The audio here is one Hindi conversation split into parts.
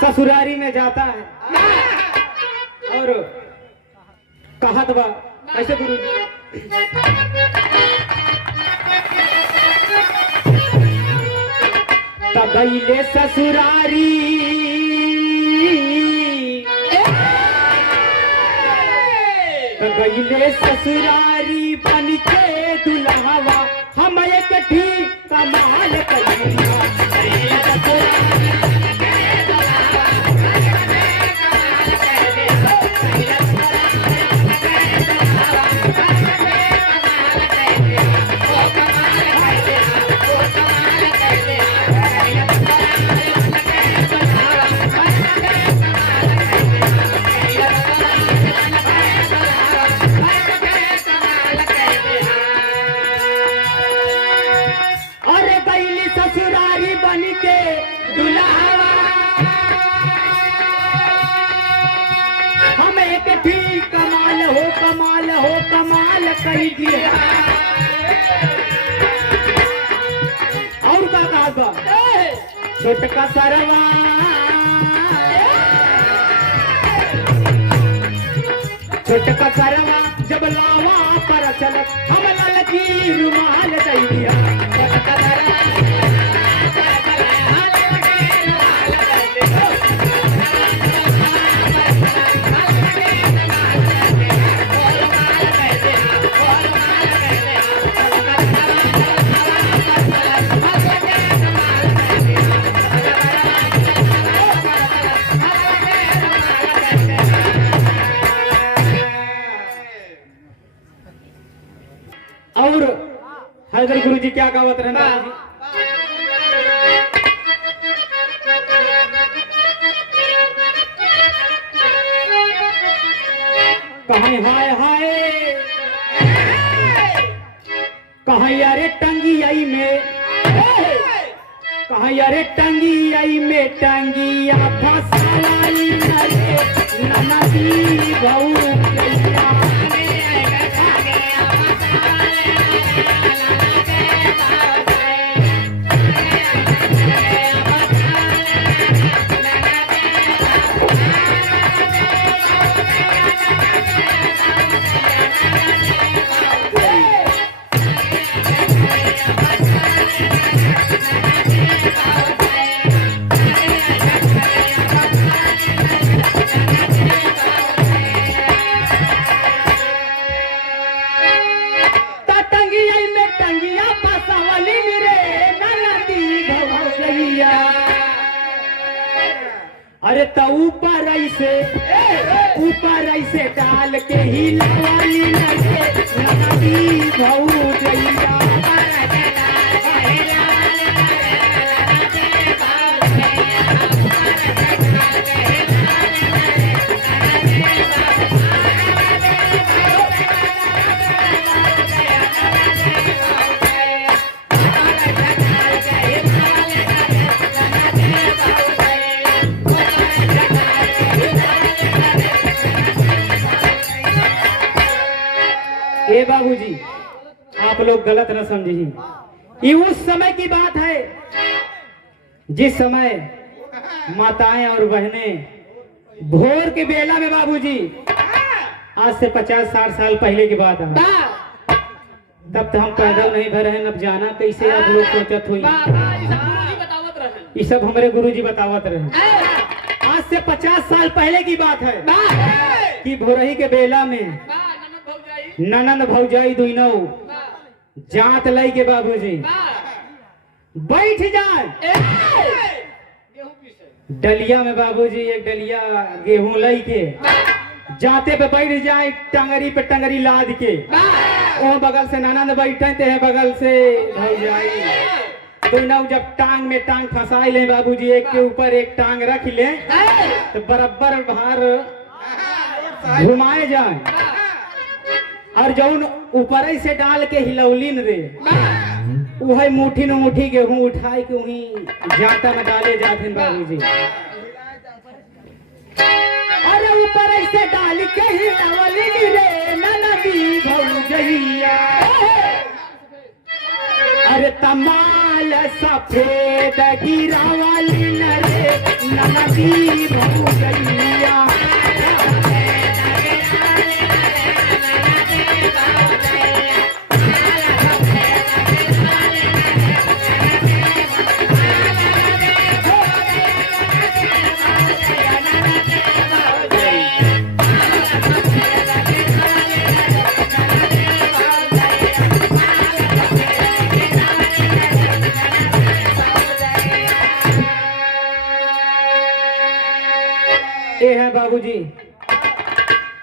ससुरारी में जाता है और कहत बा ऐसे गुरु तबैले ससुरारी तबैले ससुरारी बन के दुल्हावा हम एक ठीक कमाल करिया कमाल कर दिया। और का कहा बा छोटका सरवा छोटका सरवा जब लावा पर चल हम लाल की रुमाल दे दिया। छोटका सरवा और हैदर गुरु जी क्या कहावत रहना कहीं हाय हाय कहीं अरे टंगी आई में कहीं अरे टंगी आई में टंगिया फसाई नदी बहु अरे तो ऊपर ऐसे डाल के ही लवाली नदी बहु जइया। ए बाबूजी आप लोग गलत न समझिए। ये उस समय की बात है जिस समय माताएं और बहनें भोर के बेला में बाबूजी आज से 50-60 साल पहले की बात है। तब तो हम पैदल नहीं भर हैं, अब जाना कैसे आप लोग सोचत हुई। ये सब हमारे गुरुजी बतावत रहे। आज से 50 साल पहले की बात है कि भोरही के बेला में ननंद भौजाई दुनो जात लाई के बाबूजी बैठ जाए डलिया में बाबूजी एक डलिया गेहूं लाई के जाते पे बैठ जाए टंगरी पे टंगरी लाद के वो बगल से ननंद बैठे थे बगल से भौजाई दोनों जब टांग में टांग फंसाई ले बाबूजी एक के ऊपर एक टांग रख ले तो बराबर बाहर घुमाए जाए और जौन ऊपर से डाल के हिलौलिन रे वही मुट्ठी न मुट्ठी गेहूं उठाई के वहीं जाता में डाले जाते बाबूजी। अरे ऊपर से डाल के हिलौलिन रे नदी भौजैया। अरे तमाल सफेद गिरावलिन रे नदी मेरी भौजैया। ये है बाबूजी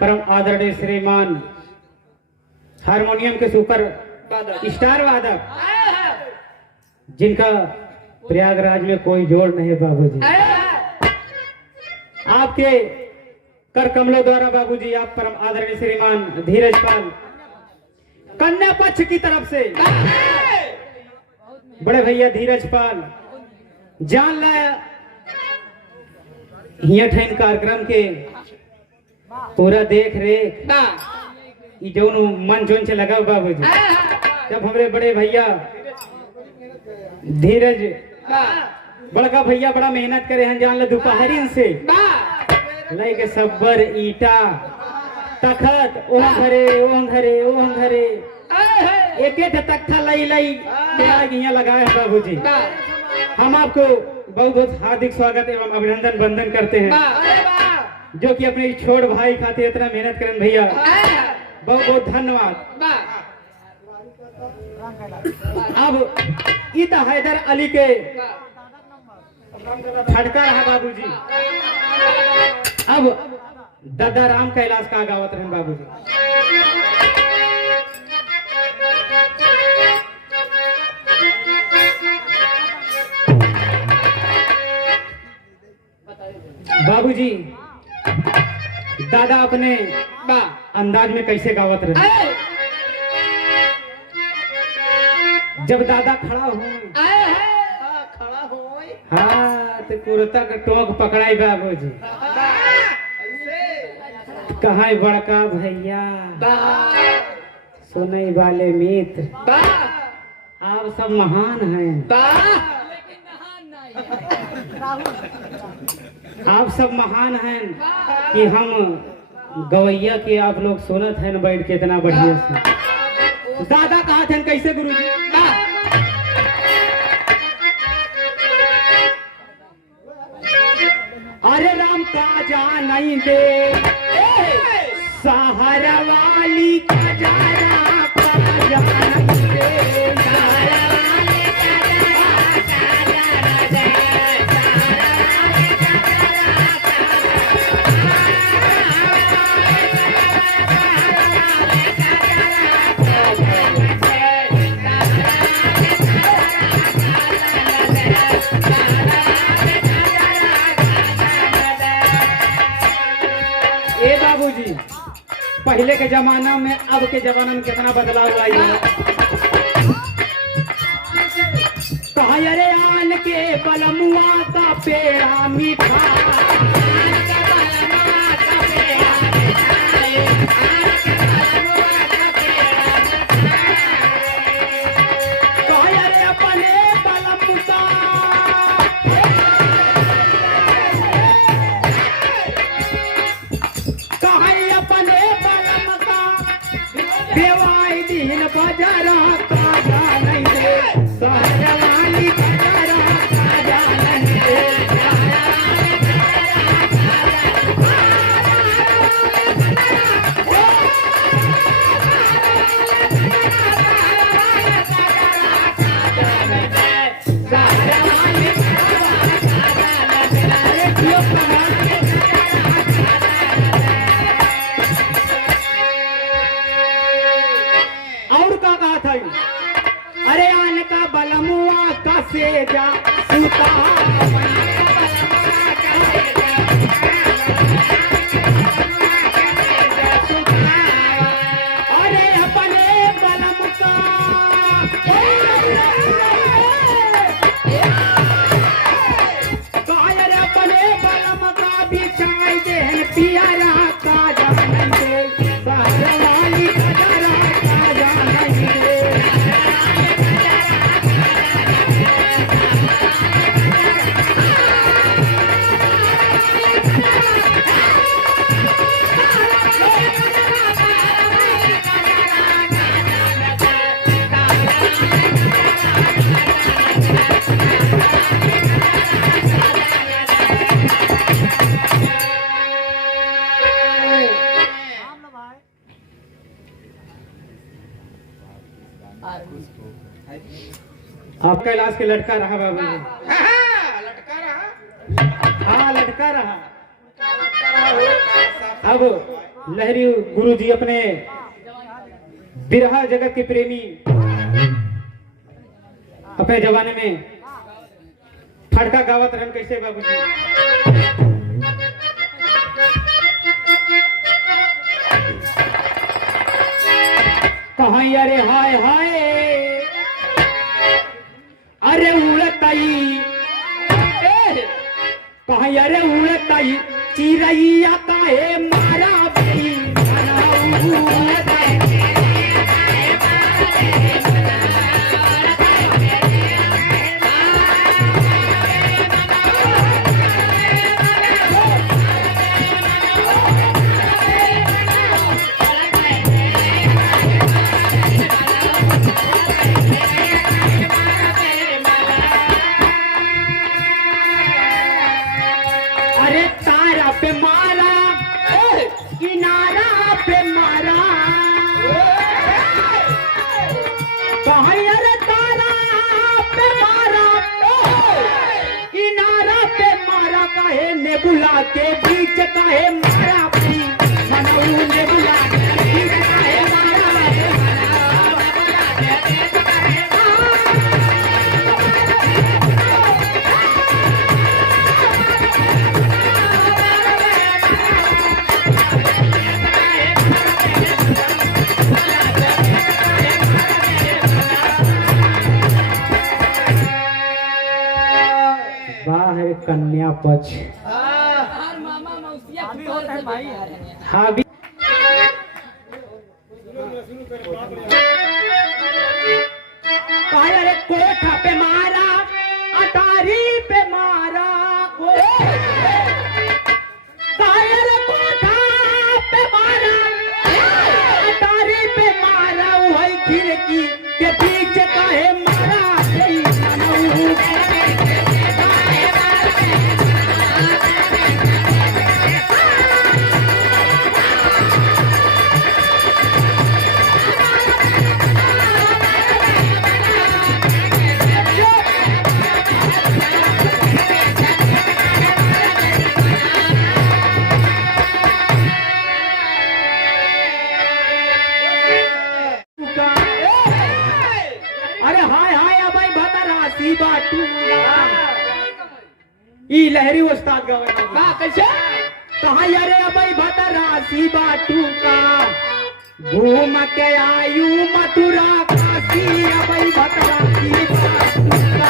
परम आदरणीय श्रीमान हारमोनियम के सुपर स्टार वादक, जिनका प्रयागराज में कोई जोड़ नहीं है बाबूजी। आपके कर कमलों द्वारा बाबूजी आप परम आदरणीय श्रीमान धीरज पाल कन्या पक्ष की तरफ से बड़े भैया धीरज पाल जान ला हिया ठहन कार्यक्रम के पूरा देख रेख जो मन जोन से लगा बाबूजी। जब हमारे बड़े भैया धीरज बड़का भैया बड़ा मेहनत करे हैं जान ला दोपहरी से लाई के सब्बर ईटा तखत ओह घरे एक एक तख्ता लाई यहाँ लगाए हैं बाबूजी। हम आपको बहुत बहुत हार्दिक स्वागत एवं अभिनंदन वंदन करते हैं, जो कि अपने छोड़ भाई खातिर इतना मेहनत करें भैया, बहुत बहुत धन्यवाद। अब ईद हैदर अली के फटका रहा बाबूजी। अब दादा राम कैलाश का गावत रहे बाबूजी। बाबूजी दादा अपने अंदाज में कैसे गावत रहे। जब दादा खड़ा हो हाँ तो कुर्ता का टोक पकड़ाई बाबूजी। कहाँ बड़का भैया सुनई वाले मित्र आप सब महान हैं, आप सब महान हैं कि हम गवैया के आप लोग सुनत हैं बैठ के इतना बढ़िया से। दादा कहा थे कैसे गुरुजी? अरे राम का जा नहीं दे सहारा वाली का जाना का जाना दे पहले के जमाना में अब के जमाना में कितना बदलाव आई है। कहा अरे आन के बलमुआ का पेड़ा मीठा, अरे आन का बलमुआ का सेजा सूता अरे अपने बलम का कायर अपने बलम का बिछाई दे पियारा का जान दे वाली का जान दे। आप कैलाश के लटका रहा बाबू जी। लटका रहा। हाँ लटका रहा। अब लहरी गुरु जी अपने बिरहा जगत के प्रेमी अपने जमाने में फड़का गावत रहन कैसे बाबू जी। कहाँ अरे हाय हाय अरे उड़ताई कहाँ अरे उड़ताई चिरैया काहे मारा बड़ी अरे तारा पे मारा किनारा पे मारा कहाँ अरे तारा पे मारा किनारा पे मारा काहे नेबुला के बीच काहे मारा भी मनऊ नेबुला के बीच काहे मारा बाहर कन्या पक्ष हाँ भी अरे कोठा पे मारा अटारी पे मारा अरे कोठा पे मारा अटारी पे मारा वही खिड़की के पीछे काहे मारा अरे हाय हाय अबई भता राशि बाटूंगा ई लहरी उस्ताद गावे का कैसे कहाँ अरे अबई भता राशि बाटूंगा घूम के आयु मथुरा काशी अबई भता राशि बाटूंगा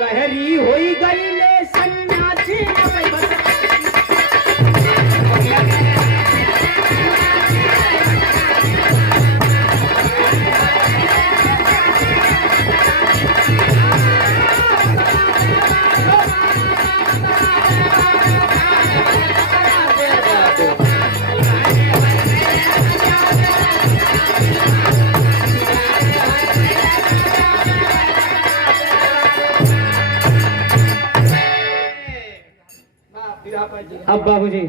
लहरी होई गई ले सन्यासी अब बाबूजी